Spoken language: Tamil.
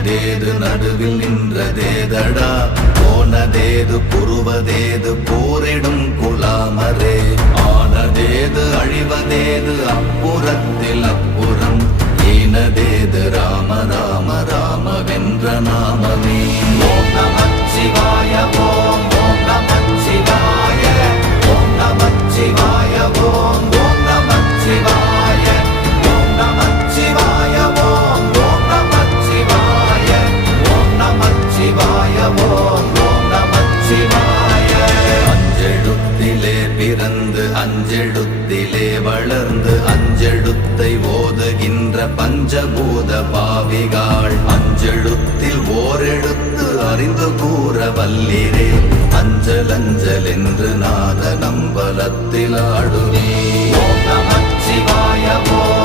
இனியதேது நடுவில் நின்றதேதடா போனதேது புருவதேது போரிடும் குலாமரே ஆனதேது அழிவதேது அப்புறத்தில் அப்புறம் ஈனதேது ராம ராம ராம வென்ற நாமமே ஓம் நமச்சிவாய ஓம் ஓம் நமச்சிவாய ஓம் நமச்சிவாய ஓம் ஓம் நமச்சிவாய ஓம் நமச்சிவாய ஓம் ஓம் நமச்சிவாய ஓம் நமச்சிவாய ஓம் ஓம் நமச்சிவாய அஞ்செழுத்திலே பிறந்து அஞ்செழுத்திலே வளர்ந்து அஞ்செழுத்தை ஓதுகின்ற பஞ்சபூத பாவிகாள் அஞ்செழுத்தில் ஓரெழுத்து அறிந்து கூற வல்லிரே அஞ்சல் அஞ்சல் என்று நாத நம்பலத்தில் ஆடுவே ஓம் நமச்சிவாய ஓம்